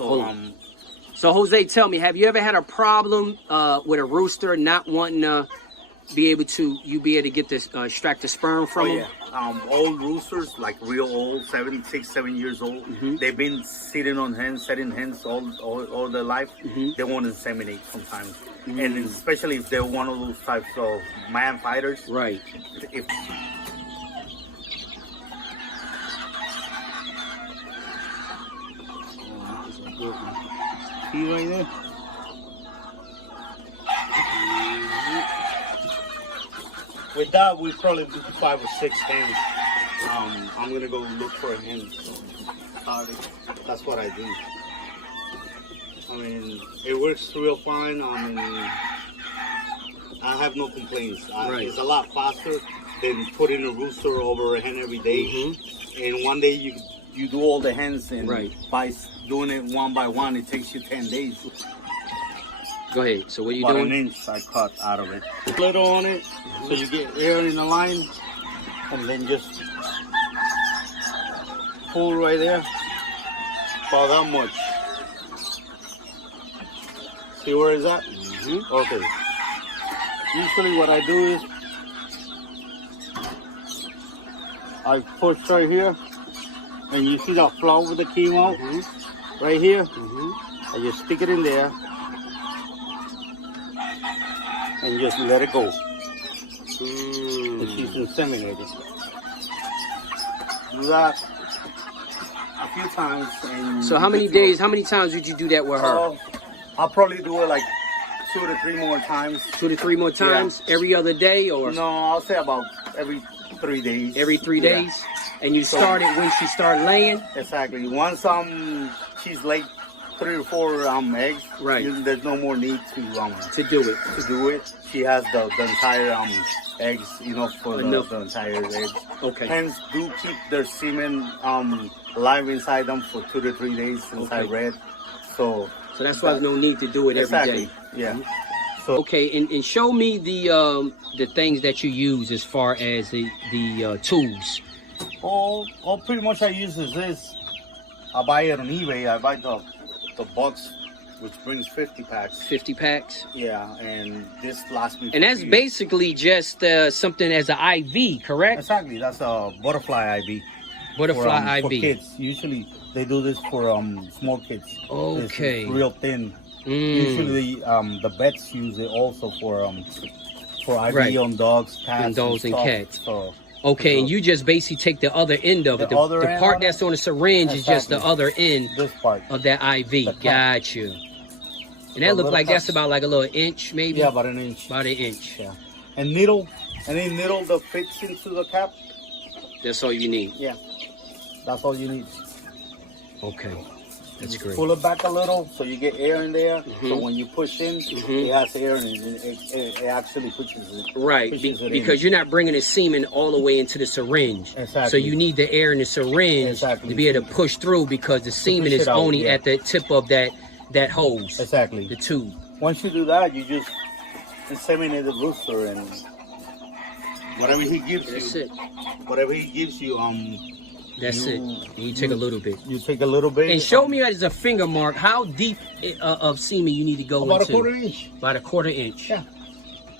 So Jose, tell me, have you ever had a problem with a rooster not wanting to be able to get this extract the sperm from them? Old roosters, like real old, 6, 7 years old, they've been setting hens all their life. They won't inseminate sometimes, and especially if they're one of those types of man fighters. Right. If see right there. With that, we probably do 5 or 6 hens. I'm gonna go look for a hen. That's what I do. I mean, it works real fine. I have no complaints. It's a lot faster than putting a rooster over a hen every day. And one day you do all the hens, and by doing it one by one, it takes you 10 days. Go ahead. So what are you About doing? an inch I cut out of it. Little on it, so you get air in the line, and then just pull right there. About that much. See where it's at? Okay. Usually what I do is I push right here, and you see that flower that came out right here. I just stick it in there. And just let it go. And she's inseminated. Do that a few times. And so how many times would you do that with her? I'll probably do it like 2 to 3 more times. 2 to 3 more times? Yeah. Every other day, or? No, I'll say about every 3 days. Every 3 days? And you start it when she started laying? Exactly. Once she's laid 3 or 4 eggs, there's no more need to do it. She has the entire eggs, for the entire eggs. Okay. Hens do keep their semen alive inside them for 2 to 3 days since I read. So that's why there's no need to do it every day. Yeah. So okay, and show me the things that you use as far as the tools. All pretty much I use is this. I buy it on eBay. I buy the box, which brings 50 packs. 50 packs? Yeah, and this lasts me. And that's basically just something as an IV, correct? Exactly, that's a butterfly IV. Butterfly IV. For kids. Usually they do this for small kids. Okay. It's real thin. Usually the vets use it also for IV on dogs, cats, and dogs and cats. So, okay, and you just basically take the other end of it. The part that's on the syringe is just the other end of that IV. Got you. And that looks like that's about like a little inch, maybe? Yeah, about an inch. About an inch. Yeah. And needle that fits into the cap. That's all you need? Yeah. That's all you need. Okay. That's great. Pull it back a little so you get air in there. So when you push in, it has air in it. It actually pushes it. Right, because you're not bringing the semen all the way into the syringe. Exactly. So you need the air in the syringe to be able to push through, because the semen is only at the tip of that hose. Exactly. The tube. Once you do that, you just inseminate the rooster, and whatever he gives you, That's it. And you take a little bit. You take a little bit. And show me as a finger mark how deep of semen you need to go about into. About a 1/4 inch. About a 1/4 inch. Yeah.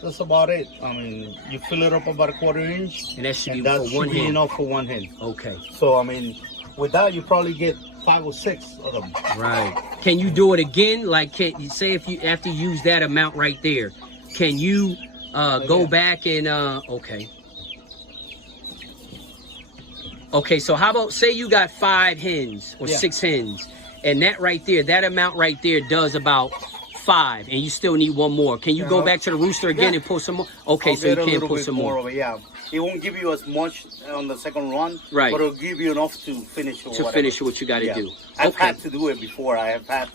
That's about it. I mean, you fill it up about a 1/4 inch. And that should be for one hen. Enough for one hen. Okay. So, I mean, with that, you probably get 5 or 6 of them. Right. Can you do it again? Like, can you say if you after you use that amount right there, can you go back and okay. Okay, so how about, say you got 5 hens or 6 hens, and that right there, that amount right there does about 5, and you still need 1 more. Can you go back to the rooster again and pull some more? Okay, so you can pull some more. Yeah, it won't give you as much on the second run, right? But it'll give you enough to finish. Finish what you got to do. I've had to do it before. I have had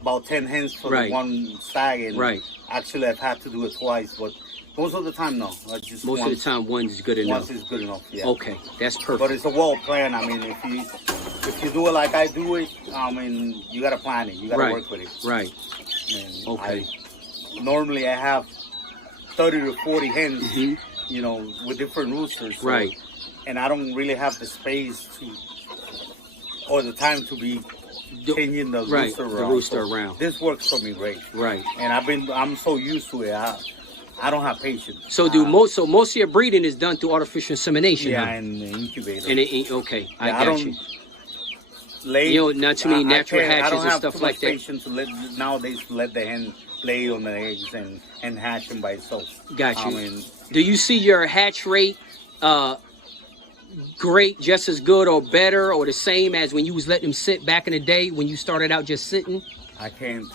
about 10 hens for the one stag, and actually I've had to do it twice, but. Most of the time, no. Just most of the time, one is good enough. Once is good enough, yeah. Okay, that's perfect. But it's a well plan. I mean, if you do it like I do it, I mean, you gotta plan it. You gotta work with it. Right. And okay. Normally, I have 30 to 40 hens, you know, with different roosters. So, and I don't really have the space or the time to be changing the right, rooster around. the rooster So around. this works for me great. Right. And I'm so used to it. I don't have patience. So most of your breeding is done through artificial insemination. Yeah, huh? and the incubator. And okay, I Yeah, got you. Lay, Not too many natural hatches and stuff like that. I don't have too much patience nowadays to let the hen lay on the eggs and hatch them by itself. Got you. Do you see your hatch rate great, just as good or better or the same as when you was letting them sit back in the day when you started out just sitting? I can't.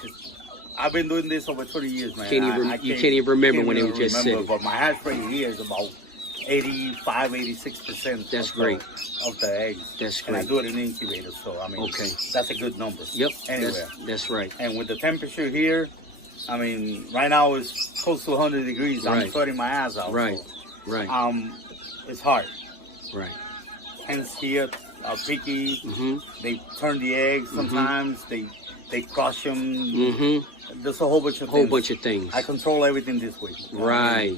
I've been doing this over 30 years, man. You can't even remember when they were just sitting. But my hatch rate here is about 85, 86%. That's great. Of the eggs. That's great. And I do it in the incubator, so I mean, okay, that's a good number. Yep. Anywhere. That's right. And with the temperature here, I mean, right now it's close to 100 degrees. Right. I'm sweating my ass out. Right. So, Right. It's hard. Right. Hens here are picky. Mm-hmm. They turn the eggs sometimes. Mm-hmm. They crush them. Mm-hmm. There's a whole bunch of things. I control everything this way. Right.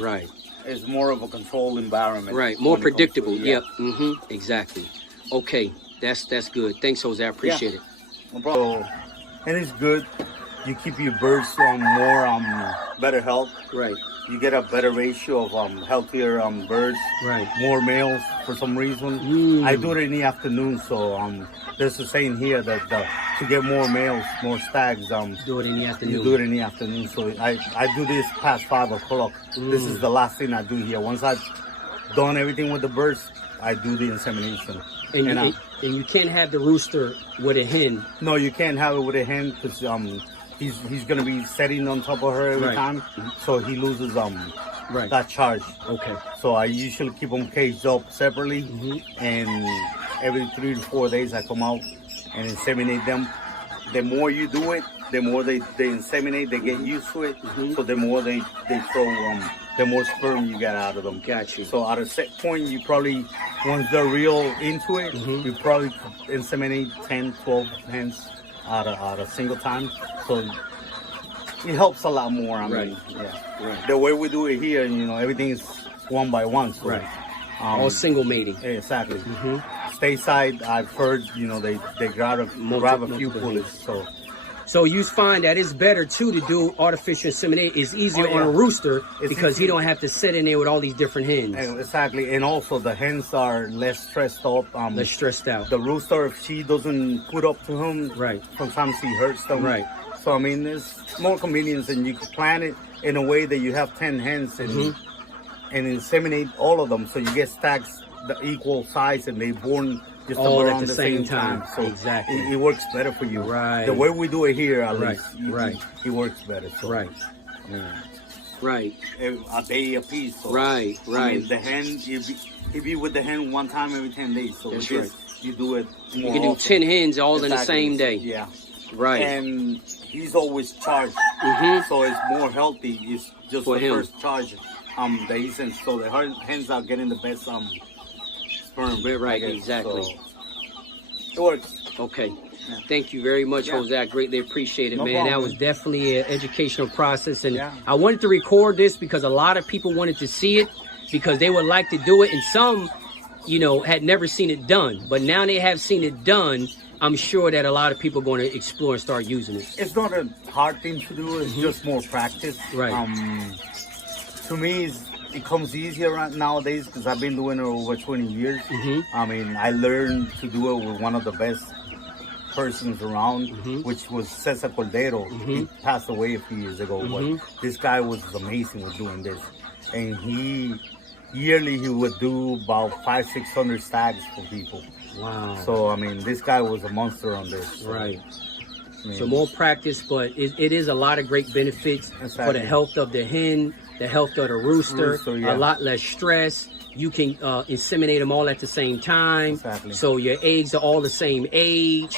Right. It's more of a controlled environment. Right. More predictable. Yep. Mm-hmm. Exactly. Okay. That's good. Thanks, Jose. I appreciate it. No problem. So, and it's good. You keep your birds on more better health. Right. You get a better ratio of healthier birds. Right. More males for some reason. I do it in the afternoon, so there's a saying here that to get more males, more stags, do it in the afternoon. You do it in the afternoon. So I do this past 5 o'clock. This is the last thing I do here. Once I've done everything with the birds, I do the insemination. And you can't have the rooster with a hen. No, you can't have it with a hen because he's gonna be setting on top of her every time, so he loses that charge. Okay. So I usually keep them caged up separately, and every 3 to 4 days I come out and inseminate them. The more you do it, the more they inseminate, they get used to it. So the more they throw, the more sperm you get out of them. Got you. So at a set point, you probably, once they're real into it, you probably inseminate 10, 12 hens at a single time. So it helps a lot more. I mean, right. The way we do it here, everything is one by one. So, all single mating. Exactly. Stateside, I've heard, they grab a few pullets. So you find that it's better too to do artificial insemination. It's easier on a rooster because he don't have to sit in there with all these different hens. Exactly, and also the hens are less stressed out. Less stressed out. The rooster, if she doesn't put up to him, sometimes he hurts them. Right. So I mean, there's more convenience, and you can plan it in a way that you have 10 hens and inseminate all of them, so you get stags the equal size and they born just all around at the same time. So exactly, it works better for you. Right. The way we do it here, at least, it works better. So, right. A day a piece. So, right. I mean, the hen, you be with the hen one time every 10 days. So that's you do it more You can do 10 hens all in the same day. Yeah. Right. And he's always charged. So it's more healthy. It's just for the him. first charge that he's in. So the hens are getting the best sperm. Right, exactly. So it works. Okay. Thank you very much, Jose. I greatly appreciate it, man. Problem. That was definitely an educational process. And I wanted to record this because a lot of people wanted to see it because they would like to do it. And some, had never seen it done. But now they have seen it done. I'm sure that a lot of people are going to explore and start using it. It's not a hard thing to do. It's just more practice. Right. To me, it comes easier nowadays because I've been doing it over 20 years. I mean, I learned to do it with one of the best persons around, which was Cesar Cordero. He passed away a few years ago, but this guy was amazing with doing this. And yearly he would do about 500-600 stags for people. Wow. So, I mean, this guy was a monster on this. So, right. I mean, So more practice, but it is a lot of great benefits for the health of the hen, the health of the rooster, a lot less stress. You can inseminate them all at the same time. Exactly. So your eggs are all the same age.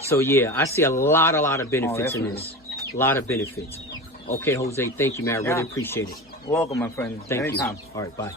So yeah, I see a lot of benefits in this. A lot of benefits. Okay, Jose, thank you, man. I really appreciate it. Welcome, my friend. Thank Anytime. you. All right, bye.